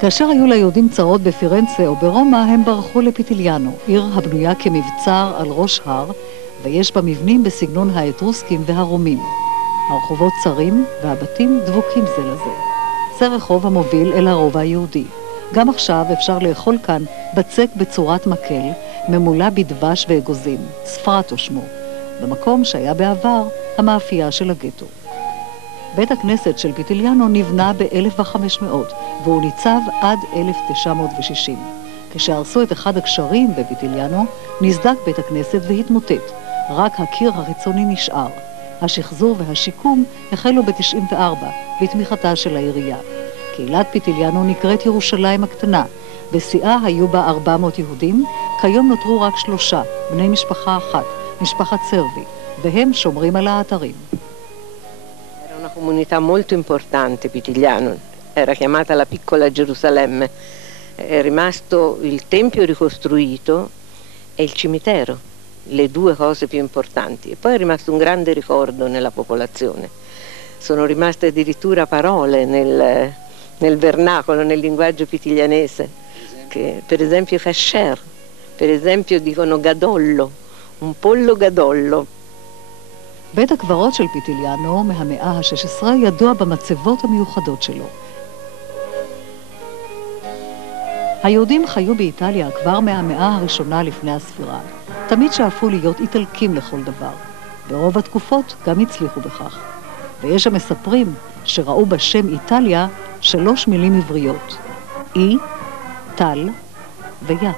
כאשר היו ליהודים צרות בפירנצה או ברומא, הם ברחו לפיטיליאנו, עיר הבנויה כמבצר על ראש הר, ויש בה מבנים בסגנון האטרוסקים והרומים. הרחובות צרים והבתים דבוקים זה לזה. זה רחוב המוביל אל הרובע היהודי. גם עכשיו אפשר לאכול כאן בצק בצורת מקל, ממולא בדבש ואגוזים, ספרטו שמו, במקום שהיה בעבר המאפייה של הגטו. בית הכנסת של פיטיליאנו נבנה ב-1500, והוא ניצב עד 1960. כשהרסו את אחד הקשרים בפיטיליאנו, נסדק בית הכנסת והתמוטט. רק הקיר החיצוני נשאר. השחזור והשיקום החלו ב-94, בתמיכתה של העירייה. קהילת פיטיליאנו נקראת ירושלים הקטנה. בשיאה היו בה 400 יהודים, כיום נותרו רק 3, בני משפחה אחת, משפחת סרבי, והם שומרים על האתרים. Era una comunità molto importante Pitigliano, era chiamata la piccola Gerusalemme. È rimasto il tempio ricostruito e il cimitero, le due cose più importanti. E poi è rimasto un grande ricordo nella popolazione. Sono rimaste addirittura parole nel vernacolo, nel linguaggio pitiglianese, che per esempio kasher, per esempio dicono gadollo, un pollo gadollo. בית הקברות של פיטיליאנו מהמאה ה-16 ידוע במצבות המיוחדות שלו. היהודים חיו באיטליה כבר מהמאה הראשונה לפני הספירה. תמיד שאפו להיות איטלקים לכל דבר. ברוב התקופות גם הצליחו בכך. ויש המספרים שראו בשם איטליה 3 מילים עבריות. אי, טל ויה.